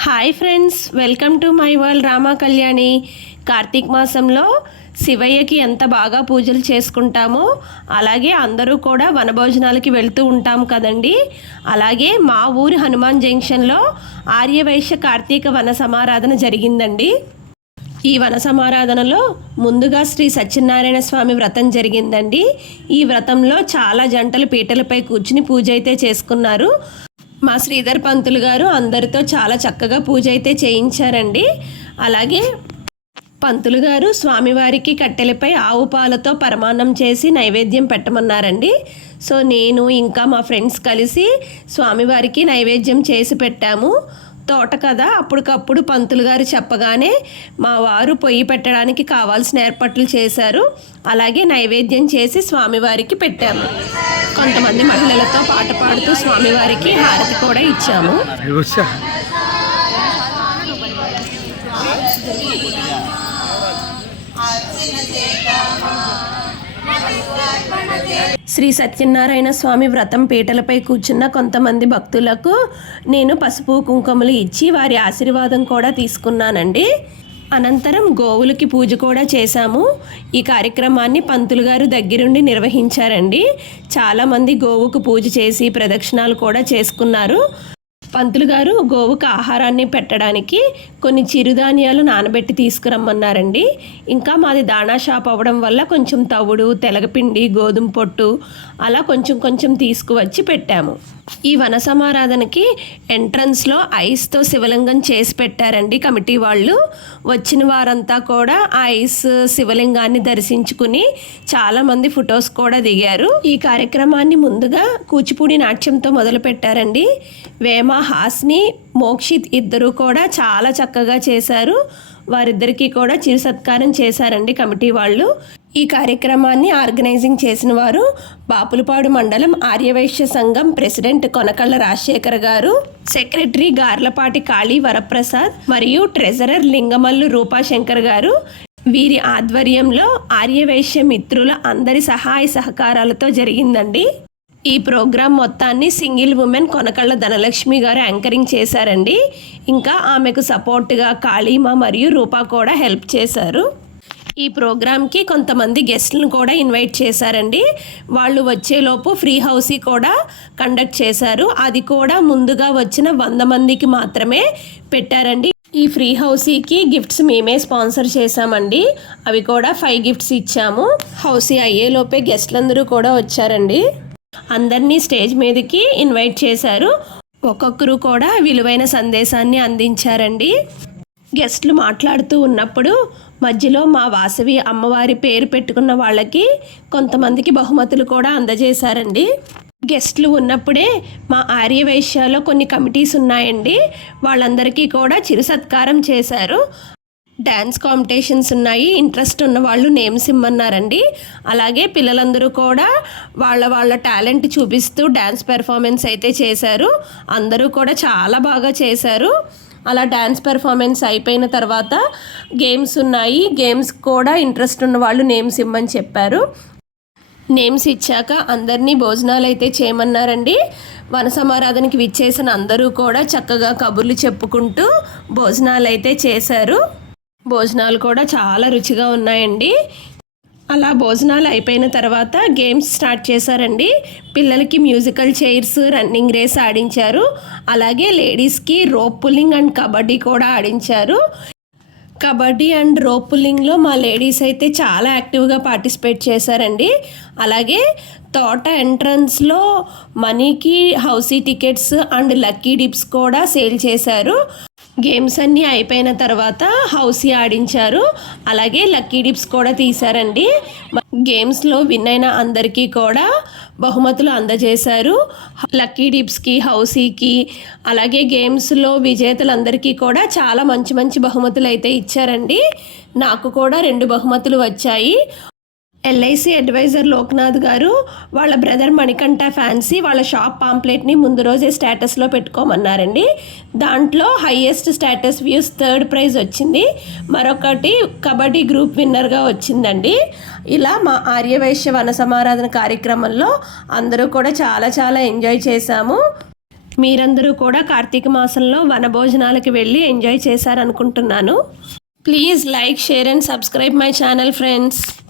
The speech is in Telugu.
Hi friends, welcome to my world Rama Kalyani. కార్తీక మాసంలో శివయ్యకి ఎంత బాగా పూజలు చేసుకుంటామో అలాగే అందరూ కూడా వనభోజనాలకి వెళ్తూ ఉంటాం కదండి. అలాగే మా ఊరి హనుమాన్ జంక్షన్లో ఆర్యవైశ్య కార్తీక వన సమారాధన జరిగిందండి. ఈ వన సమారాధనలో ముందుగా శ్రీ సత్యనారాయణ స్వామి వ్రతం జరిగిందండి. ఈ వ్రతంలో చాలా జంటలు పీటలపై కూర్చుని పూజ అయితే చేసుకున్నారు. మా శ్రీధర్ పంతులు గారు అందరితో చాలా చక్కగా పూజ అయితే చేయించారండి. అలాగే పంతులు గారు స్వామివారికి కట్టెలపై ఆవు పాలతో పరమాన్నం చేసి నైవేద్యం పెట్టమన్నారండి. సో నేను ఇంకా మా ఫ్రెండ్స్ కలిసి స్వామివారికి నైవేద్యం చేసి పెట్టాము. తోట కదా, అప్పటికప్పుడు పంతులు గారు చెప్పగానే మా వారు పొయ్యి పెట్టడానికి కావాల్సిన ఏర్పాట్లు చేశారు. అలాగే నైవేద్యం చేసి స్వామివారికి పెట్టాము. కొంతమంది మహిళలతో పాట పాడుతూ స్వామివారికి హారతి కూడా ఇచ్చాము. శ్రీ సత్యనారాయణ స్వామి వ్రతం పీటలపై కూర్చున్న కొంతమంది భక్తులకు నేను పసుపు కుంకుమలు ఇచ్చి వారి ఆశీర్వాదం కూడా తీసుకున్నానండి. అనంతరం గోవులకి పూజ కూడా చేశాము. ఈ కార్యక్రమాన్ని పంతులు గారు దగ్గరుండి నిర్వహించారండి. చాలామంది గోవుకు పూజ చేసి ప్రదక్షిణాలు కూడా చేసుకున్నారు. పంతులు గారు గోవుకు ఆహారాన్ని పెట్టడానికి కొన్ని చిరుధాన్యాలు నానబెట్టి తీసుకురమ్మన్నారండి. ఇంకా మాది దాణా షాప్ అవ్వడం వల్ల కొంచెం తవుడు, తెలగపిండి, గోధుమ పొట్టు అలా కొంచెం కొంచెం తీసుకువచ్చి పెట్టాము. ఈ వన సమారాధనకి ఎంట్రన్స్లో ఐస్తో శివలింగం చేసి పెట్టారండి కమిటీ వాళ్ళు. వచ్చిన వారంతా కూడా ఆ ఐస్ శివలింగాన్ని దర్శించుకుని చాలామంది ఫొటోస్ కూడా దిగారు. ఈ కార్యక్రమాన్ని ముందుగా కూచిపూడి నాట్యంతో మొదలు పెట్టారండి. వేమ, హాస్ని, మోక్షిత్ ఇద్దరు కూడా చాలా చక్కగా చేశారు. వారిద్దరికీ కూడా చిరు సత్కారం చేశారండి కమిటీ వాళ్ళు. ఈ కార్యక్రమాన్ని ఆర్గనైజింగ్ చేసిన వారు బాపులపాడు మండలం ఆర్యవైశ్య సంఘం ప్రెసిడెంట్ కొనకళ్ళ రాజశేఖర్ గారు, సెక్రటరీ గార్లపాటి కాళీ వరప్రసాద్ మరియు ట్రెజరర్ లింగమల్లు రూపాశంకర్ గారు. వీరి ఆధ్వర్యంలో ఆర్యవైశ్య మిత్రుల అందరి సహాయ సహకారాలతో జరిగిందండి. ఈ ప్రోగ్రాం మొత్తాన్ని సింగిల్ ఉమెన్ కొనకళ్ళ ధనలక్ష్మి గారు యాంకరింగ్ చేశారండి. ఇంకా ఆమెకు సపోర్ట్గా కాళీమ మరియు రూపా కూడా హెల్ప్ చేశారు. ఈ ప్రోగ్రామ్కి కొంతమంది గెస్ట్లను కూడా ఇన్వైట్ చేశారండి. వాళ్ళు వచ్చేలోపు ఫ్రీ హౌసీ కూడా కండక్ట్ చేశారు. అది కూడా ముందుగా వచ్చిన 100 మందికి మాత్రమే పెట్టారండి. ఈ ఫ్రీ హౌసీకి గిఫ్ట్స్ మేమే స్పాన్సర్ చేశామండి. అవి కూడా 5 గిఫ్ట్స్ ఇచ్చాము. హౌసీ అయ్యేలోపే గెస్ట్లందరూ కూడా వచ్చారండి. అందరినీ స్టేజ్ మీదకి ఇన్వైట్ చేశారు. ఒక్కొక్కరు కూడా విలువైన సందేశాన్ని అందించారండి. గెస్ట్లు మాట్లాడుతూ ఉన్నప్పుడు మధ్యలో మా వాసవి అమ్మవారి పేరు పెట్టుకున్న వాళ్ళకి కొంతమందికి బహుమతులు కూడా అందజేశారండి. గెస్ట్లు ఉన్నప్పుడే మా ఆర్యవైశ్యాలో కొన్ని కమిటీస్ ఉన్నాయండి. వాళ్ళందరికీ కూడా చిరు సత్కారం చేశారు. డ్యాన్స్ కాంపిటీషన్స్ ఉన్నాయి. ఇంట్రెస్ట్ ఉన్న వాళ్ళు నేమ్స్ ఇమ్మన్నారండి. అలాగే పిల్లలందరూ కూడా వాళ్ళ టాలెంట్ చూపిస్తూ డ్యాన్స్ పెర్ఫార్మెన్స్ అయితే చేశారు. అందరూ కూడా చాలా బాగా చేశారు. అలా డ్యాన్స్ పెర్ఫార్మెన్స్ అయిపోయిన తర్వాత గేమ్స్ ఉన్నాయి. గేమ్స్ కూడా ఇంట్రెస్ట్ ఉన్న వాళ్ళు నేమ్స్ ఇమ్మని చెప్పారు. నేమ్స్ ఇచ్చాక అందరినీ భోజనాలు అయితే చేయమన్నారండి. వన సమారాధనకి విచ్చేసిన అందరూ కూడా చక్కగా కబుర్లు చెప్పుకుంటూ భోజనాలు అయితే చేశారు. భోజనాలు కూడా చాలా రుచిగా ఉన్నాయండి. అలా భోజనాలు అయిపోయిన తర్వాత గేమ్స్ స్టార్ట్ చేశారండి. పిల్లలకి మ్యూజికల్ చైర్స్, రన్నింగ్ రేస్ ఆడించారు. అలాగే లేడీస్కి రోప్ పుల్లింగ్ అండ్ కబడ్డీ కూడా ఆడించారు. కబడ్డీ అండ్ రోప్ పుల్లింగ్లో మా లేడీస్ అయితే చాలా యాక్టివ్గా పార్టిసిపేట్ చేశారండి. అలాగే తోట ఎంట్రన్స్లో మనీకి housie tickets and lucky dips కూడా సేల్ చేశారు. గేమ్స్ అన్నీ అయిపోయిన తర్వాత హౌసీ ఆడించారు. అలాగే లక్కీ డిప్స్ కూడా తీశారండి. గేమ్స్లో విన్ అయిన అందరికీ కూడా బహుమతులు అందజేశారు. లక్కీ డిప్స్కి, హౌసీకి, అలాగే గేమ్స్లో విజేతలందరికీ కూడా చాలా మంచి మంచి బహుమతులు అయితే ఇచ్చారండి. నాకు కూడా 2 బహుమతులు వచ్చాయి. ఎల్ఐసి అడ్వైజర్ లోక్నాథ్ గారు వాళ్ళ బ్రదర్ మణికంఠ ఫ్యాన్సీ వాళ్ళ షాప్ పాంప్లెట్ని ముందు రోజే స్టేటస్లో పెట్టుకోమన్నారండి. దాంట్లో highest status views 3rd praise వచ్చింది. మరొకటి కబడ్డీ గ్రూప్ విన్నర్గా వచ్చిందండి. ఇలా మా ఆర్యవైశ్య వన సమారాధన కార్యక్రమంలో అందరూ కూడా చాలా ఎంజాయ్ చేశాము. మీరందరూ కూడా కార్తీక మాసంలో వనభోజనాలకి వెళ్ళి ఎంజాయ్ చేశారనుకుంటున్నాను. Please like, share and subscribe my channel friends.